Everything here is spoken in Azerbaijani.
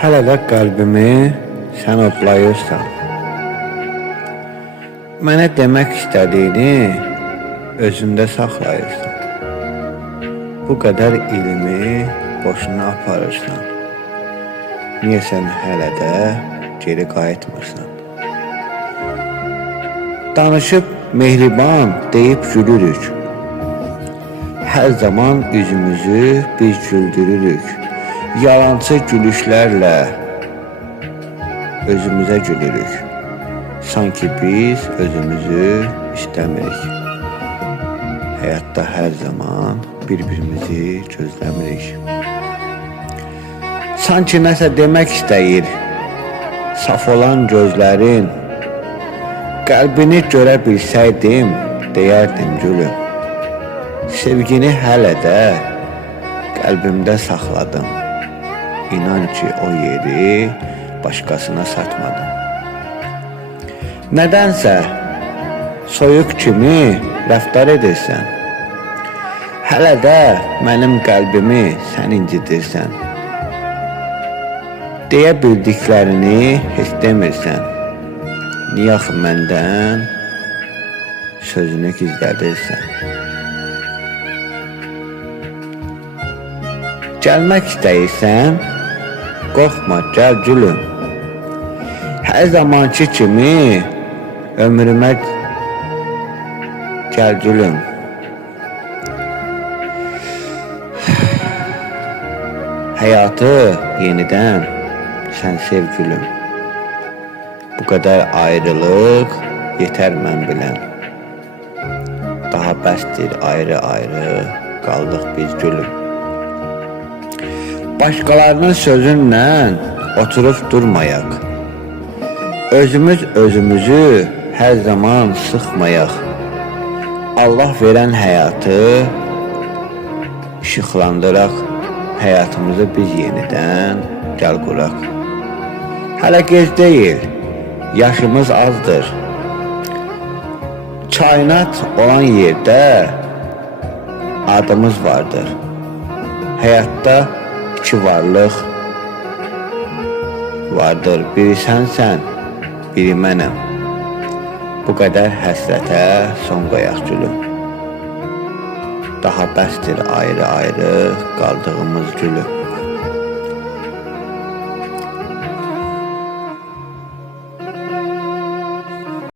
Hələ də qəlbimi sən oplayırsan. Mənə demək istədiyini özündə saxlayırsan. Bu qədər ilmi boşuna aparırsan. Niyə sən hələ də geri qayıtmırsan? Danışıb mehriban deyib gülürük. Hər zaman üzümüzü biz güldürürük. Yalancı gülüşlərlə özümüzə gülürük. Sanki biz özümüzü istəmirik. Həyatda hər zaman bir-birimizi gözləmirik. Sanki nəsə demək istəyir saf olan gözlərin. Qəlbini görə bilsəydim deyərdim gülüm. Sevgini hələ də qəlbimdə saxladım. İnan ki o yeri başqasına satmadım. Nədənsə soyuq kimi rəftar edirsən. Hələ də mənim qəlbimi sən incidirsən. Deyə bildiklərini heç demirsən. Niyə axı məndən sözünü gizlədirsən? Gəlmək istəyirsən, qorxma, gəl gülüm. Hər zamanki kimi ömrümə gəl gülüm. Həyatı yenidən sən sev gülüm. Bu qədər ayrılıq yetər mən bilən. Daha bəsdir ayrı-ayrı qaldıq biz gülüm. Başqalarının sözünlə oturub durmayaq. Özümüz özümüzü hər zaman sıxmayaq. Allah verən həyatı işıqlandıraq. Həyatımızı biz yenidən gəl quraq. Hələ gec deyil, yaşımız azdır. Kainat olan yerdə adımız vardır. Həyatda iki varlıq vardır. Biri sənsən, biri mənəm. Bu qədər həsrətə son qoyaq gülüm. Daha bəsdir ayrı-ayrı qaldığımız gülüm.